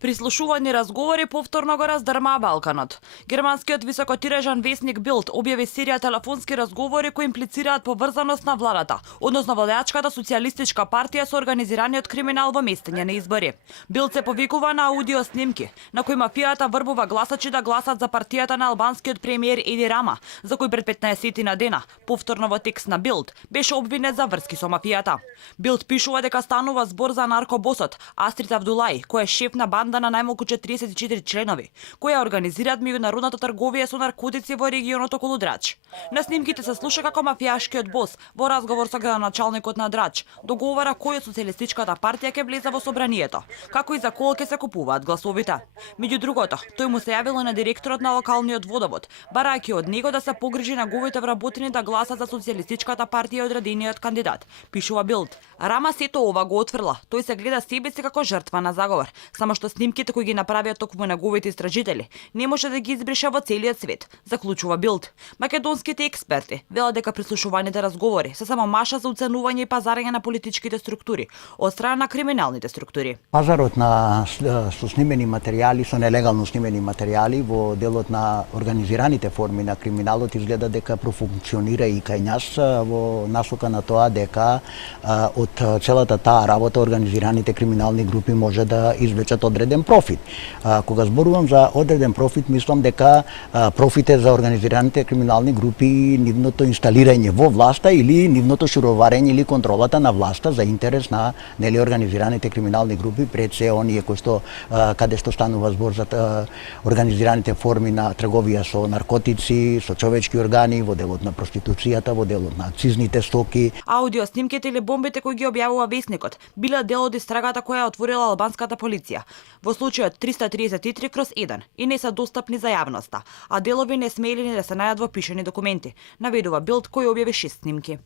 Прислушувани разговори повторно го раздрма Балканот. Германскиот високотиражен весник Билд објави серија телефонски разговори кои имплицираат поврзаност на владата, односно владеачката социјалистичка партија со организираниот криминал во местење на избори. Билд се повикува на аудио снимки, на кои мафијата врбува гласачи да гласат за партијата на албанскиот премиер Еди Рама, за кој пред 15 на дена, повторно во текст на Билд, беше обвинет за врски со мафијата. Билд пишува дека станува збор за наркобосот Астрид Абдулај, кој е шеф на банда на најмалку 44 членови, која организираат меѓународната трговија со наркотици во регионот околу Драч. На снимките се слуша како мафијашкиот бос во разговор со градоначалникот на Драч договара кој од социјалистичката партија ќе влезе во собранието, како и за кол ќе се купуваат гласовите. Меѓу другото, тој му се јавило на директорот на локалниот водовод, барајќи од него да се погрижи неговите вработени да гласат за социјалистичката партија одредениот кандидат, пишува Билд. Рама сето ова го отфрла, тој се гледа себе си како жртва на заговор, само што снимките кои ги направија токму неговите истражители не може да ги избрише во целиот свет, заклучува Билд. Македонските експерти велат дека прислушуваните разговори се само маша за уценување и пазарење на политичките структури од страна на криминалните структури. Пазарот на со снимени материјали, со нелегално снимени материјали во делот на организираните форми на криминалот изгледа дека профункционира и кај нас во насока на тоа дека од целата таа работа организираните криминални групи може да извлечат одреден профит. Кога зборувам за одреден профит, мислам дека профит е за организираните криминални групи нивното инсталирање во власта или нивното шуроварење или контролата на власта за интерес на нели организираните криминални групи пред се оние кои што каде што станува збор за организираните форми на трговија со наркотици, со човечки органи, во делот на проституцијата, во делот на акцизните стоки. Аудио снимките или бомбите кои ги објавува весникот биле дел од истрагата која отворила албанската полиција во случајот 333/1 и не се достапни за јавноста, а делови не смели ни да се најдат во пишани документи, наведува Билд кој објави 6 снимки.